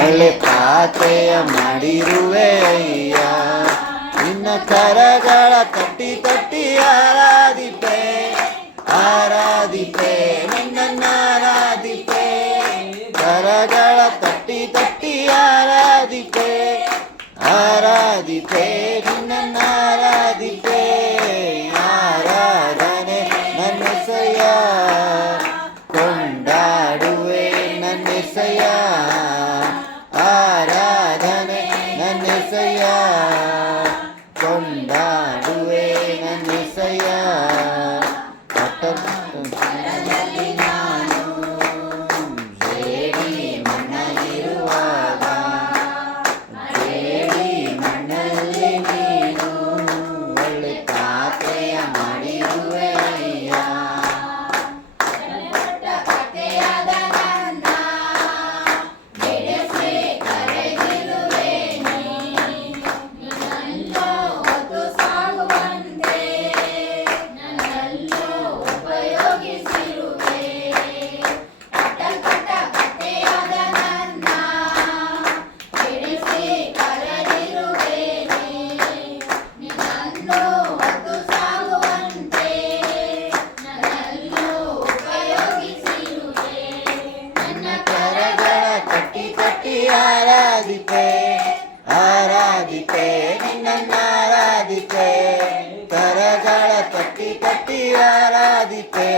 ಒಳ್ಳೆ ಪಾತ್ರೆಯ ಮಾಡಿರುವೆ ಅಯ್ಯ. ನಿನ್ನ ಕರಗಳ ತಟ್ಟಿ ತಟ್ಟಿ ಆರಾಧಿಪೆ ಆರಾಧಿಪೆ ನಿನ್ನ ಆರಾಧಿಪೆ. ಕರಗಳ ತಟ್ಟಿ ತಟ್ಟಿ ಆರಾಧಿಪೆ ಆರಾಧಿಪೆ ನಿನ್ನ ಆರಾಧಿಪೆ. ಆರಾಧನೆ ನನ್ನೆಸೆಯ ಕೊಂಡಾಡುವೆ ನನ್ನೆಸೆಯ. ಆರಾಧನೆ ನನ್ನೆಸೆಯ ಕೊಂಡಾಡುವೆ ನನ್ನೆಸೆಯ. ಆರಾಧಿಪೆ ಆರಾಧಿಪೆ ನಿನ್ನ ಆರಾಧಿಪೆ. ಕರಗಳ ತಟ್ಟಿ ತಟ್ಟಿ ಆರಾಧಿಪೆ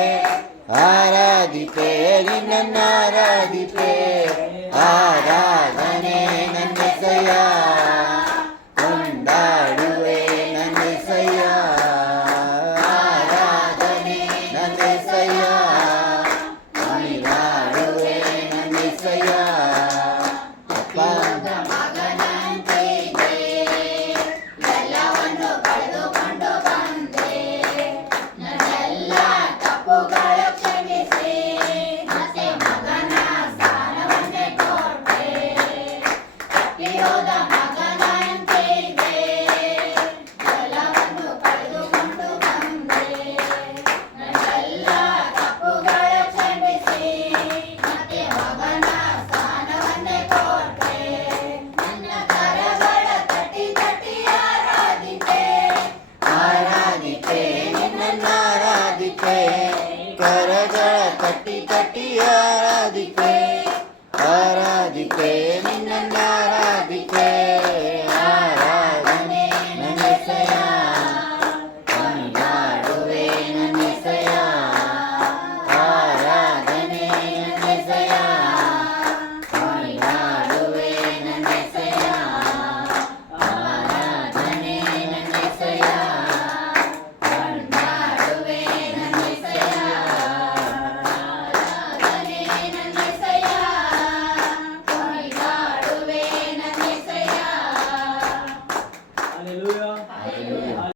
ಆರಾಧಿಪೆ ನಿನ್ನ ಆರಾಧಿಪೆ. ಆರಾಧನೆ ನನ್ನೆಸೆಯ ಕೊಂಡಾಡುವೆ ನನ್ನೆಸೆಯ. ಆರಾಧನೆ ನನ್ನೆಸೆಯ ಕೊಂಡಾಡುವೆ ನನ್ನೆಸೆಯ. ಕರಗಳ ತಟ್ಟಿ ತಟ್ಟಿ ಆರಾಧಿಪೆ ಆರಾಧಿಪೆ.